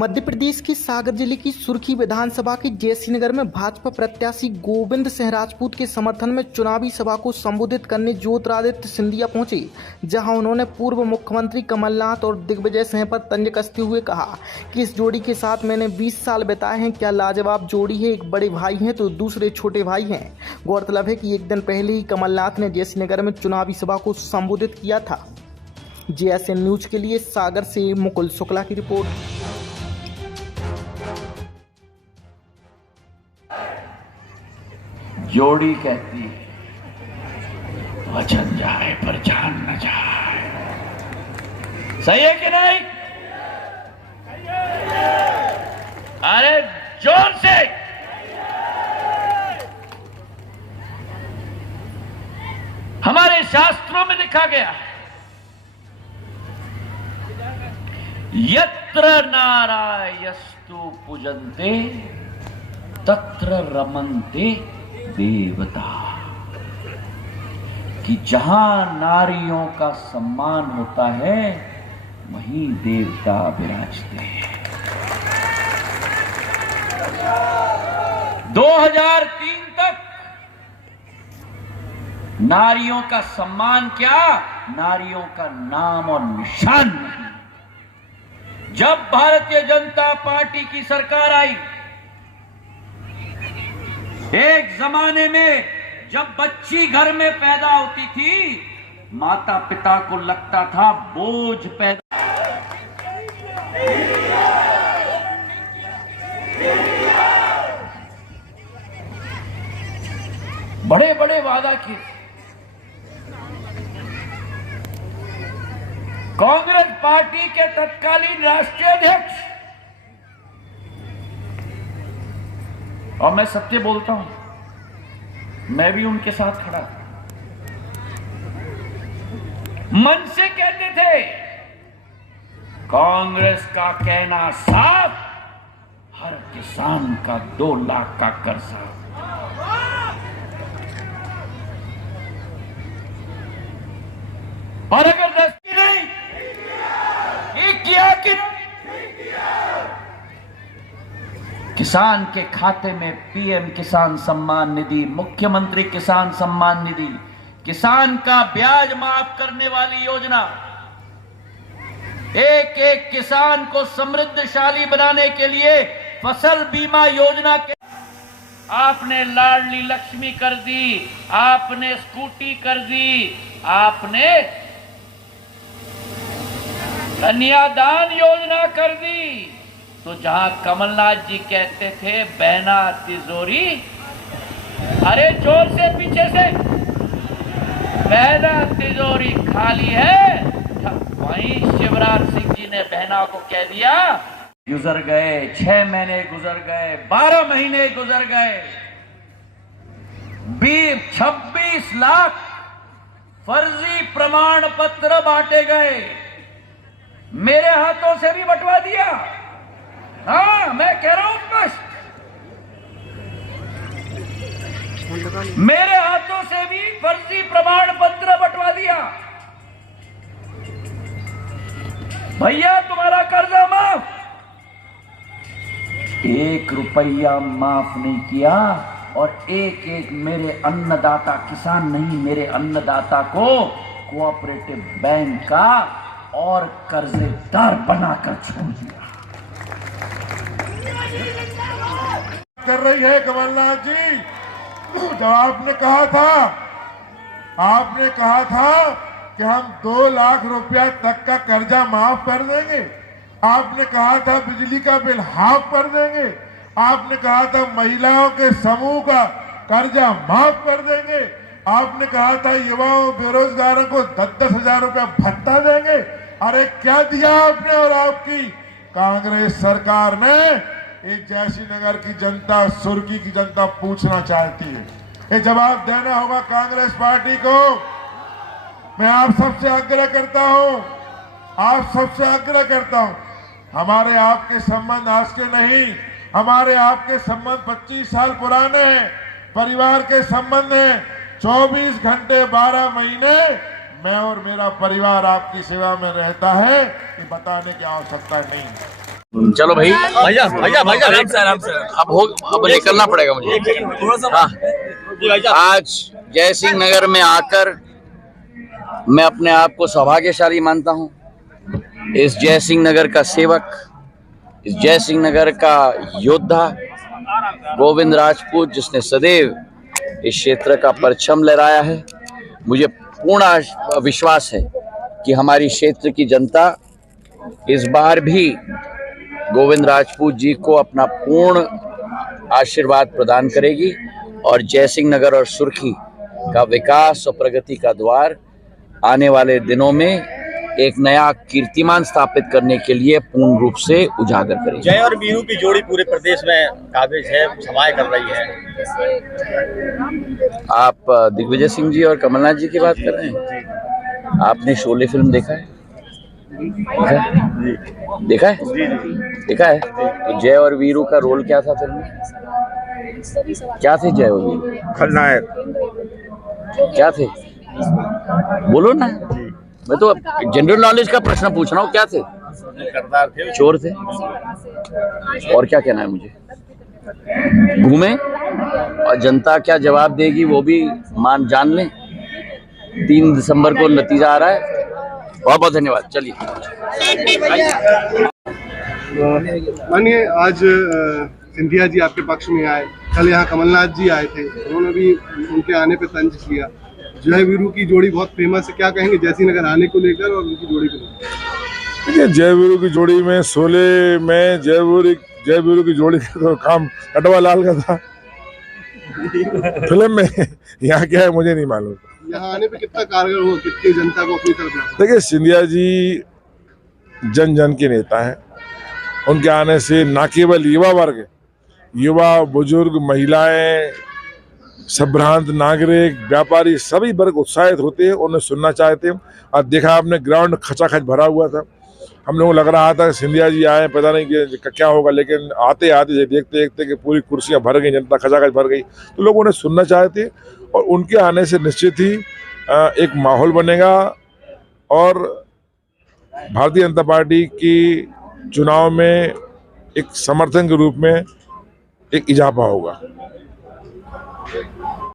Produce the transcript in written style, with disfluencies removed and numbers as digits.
मध्य प्रदेश के सागर जिले की सुर्खी विधानसभा के जयसिंह नगर में भाजपा प्रत्याशी गोविंद सिंह राजपूत के समर्थन में चुनावी सभा को संबोधित करने ज्योतिरादित्य सिंधिया पहुंचे, जहां उन्होंने पूर्व मुख्यमंत्री कमलनाथ और दिग्विजय सिंह पर तंज कसते हुए कहा कि इस जोड़ी के साथ मैंने 20 साल बिताए हैं। क्या लाजवाब जोड़ी है, एक बड़े भाई हैं तो दूसरे छोटे भाई हैं। गौरतलब है कि एक दिन पहले ही कमलनाथ ने जयसिंह नगर में चुनावी सभा को संबोधित किया था। JSN न्यूज के लिए सागर से मुकुल शुक्ला की रिपोर्ट। जोड़ी कहती है वचन जाए पर जान न जाए। सही है कि नहीं? अरे जोर से। हमारे शास्त्रों में लिखा गया है, यत्र नारायस्तु पूजन्ते तत्र रमन्ते देवता, कि जहां नारियों का सम्मान होता है वहीं देवता विराजते हैं। 2003 तक नारियों का सम्मान क्या, नारियों का नाम और निशान नहीं। जब भारतीय जनता पार्टी की सरकार आई, एक जमाने में जब बच्ची घर में पैदा होती थी, माता पिता को लगता था बोझ पैदा। बड़े बड़े वादा किए। कांग्रेस पार्टी के तत्कालीन राष्ट्रीय अध्यक्ष, और मैं सत्य बोलता हूं, मैं भी उनके साथ खड़ा, मन से कहते थे कांग्रेस का कहना साफ, हर किसान का 2 लाख का कर्जा। और अगर 10 की नहीं किया कि किसान के खाते में PM किसान सम्मान निधि, मुख्यमंत्री किसान सम्मान निधि, किसान का ब्याज माफ करने वाली योजना, एक एक किसान को समृद्धशाली बनाने के लिए फसल बीमा योजना के आपने लाडली लक्ष्मी कर दी, आपने स्कूटी कर दी, आपने कन्यादान योजना कर दी। तो जहां कमलनाथ जी कहते थे बहना तिजोरी, अरे जोर से पीछे से, बहना तिजोरी खाली है, वहीं शिवराज सिंह जी ने बहना को कह दिया, गुजर गए 6 महीने, गुजर गए 12 महीने, गुजर गए 26 लाख फर्जी प्रमाण पत्र बांटे गए, मेरे हाथों से भी बंटवा दिया। हाँ, मैं कह रहा हूं स्पष्ट, मेरे हाथों से भी फर्जी प्रमाण पत्र बंटवा दिया। भैया तुम्हारा कर्जा माफ, 1 रुपया माफ नहीं किया। और एक एक मेरे अन्नदाता, किसान नहीं, मेरे अन्नदाता को कोऑपरेटिव बैंक का और कर्जदार बनाकर छोड़ दिया। कर रही है कमलनाथ जी, जब आपने कहा था कि हम 2 लाख रुपया तक का कर्जा माफ कर देंगे, आपने कहा था बिजली का बिल हाफ कर देंगे, आपने कहा था महिलाओं के समूह का कर्जा माफ कर देंगे, आपने कहा था युवाओं बेरोजगारों को 10-10 हजार रुपया भत्ता देंगे। अरे क्या दिया आपने? और आपकी कांग्रेस सरकार ने एक जयसिंह नगर की जनता, सुर्खी की जनता पूछना चाहती है, ये जवाब देना होगा कांग्रेस पार्टी को। मैं आप सबसे आग्रह करता हूं, हमारे आपके संबंध आज के नहीं, हमारे आपके संबंध 25 साल पुराने हैं, परिवार के संबंध हैं। 24 घंटे 12 महीने मैं और मेरा परिवार आपकी सेवा में रहता है, ये बताने की आवश्यकता नहीं। चलो भाई, भैया भैया भैया आराम से अब निकलना पड़ेगा मुझे। हाँ, आज जय सिंह नगर में आकर मैं अपने आप को सौभाग्यशाली मानता हूँ। इस जय सिंह नगर का सेवक, इस जय सिंह नगर का योद्धा गोविंद राजपूत, जिसने सदैव इस क्षेत्र का परचम लहराया है। मुझे पूर्ण विश्वास है कि हमारी क्षेत्र की जनता इस बार भी गोविंद राजपूत जी को अपना पूर्ण आशीर्वाद प्रदान करेगी और जय सिंह नगर और सुर्खी का विकास और प्रगति का द्वार आने वाले दिनों में एक नया कीर्तिमान स्थापित करने के लिए पूर्ण रूप से उजागर करेगी। जय और वीरू की जोड़ी पूरे प्रदेश में काबिज है, समाये कर रही है। आप दिग्विजय सिंह जी और कमलनाथ जी की बात कर रहे हैं। आपने शोले फिल्म देखा है? देखा है? देखा है? तो जय और वीरू का रोल क्या था फिल्म में? क्या थे जय और वीरू? खलनायक। क्या थे? बोलो ना। मैं तो जनरल नॉलेज का प्रश्न पूछ रहा हूँ। क्या थे? करदार थे, चोर थे। और क्या कहना है मुझे? घूमे और जनता क्या जवाब देगी वो भी जान लें। 3 दिसंबर को नतीजा आ रहा है। बहुत बहुत धन्यवाद। चलिए। मानिए, आज सिंधिया जी आपके पक्ष में आए, कल यहाँ कमलनाथ जी आए थे, उन्होंने भी उनके आने पे तंज किया। जय वीरू की जोड़ी बहुत फेमस है, क्या कहेंगे जय सिंह नगर आने को लेकर और उनकी जोड़ी को लेकर? देखिए, जय वीरू की जोड़ी में शोले में जय वीरू की जोड़ी का तो काम कटवा लाल का था फिल्म में। यहाँ क्या है मुझे नहीं मालूम। यहाँ आने पे कितना कारगर हो, कितनी जनता को अपनी तरफ जाता? देखिए, सिंधिया जी जन जन के नेता हैं। उनके आने से न केवल युवा वर्ग, युवा, बुजुर्ग, महिलाएं, संभ्रांत नागरिक, व्यापारी, सभी वर्ग उत्साहित होते हैं, उन्हें सुनना चाहते हैं। और देखा आपने, ग्राउंड खचाखच भरा हुआ था। हम लोगों को लग रहा था कि सिंधिया जी आए, पता नहीं कि क्या होगा, लेकिन आते आते देखते देखते कि पूरी कुर्सियां भर गई, जनता खचाखच भर गई। तो लोग उन्हें सुनना चाहते हैं और उनके आने से निश्चित ही एक माहौल बनेगा और भारतीय जनता पार्टी की चुनाव में एक समर्थन के रूप में एक इजाफा होगा।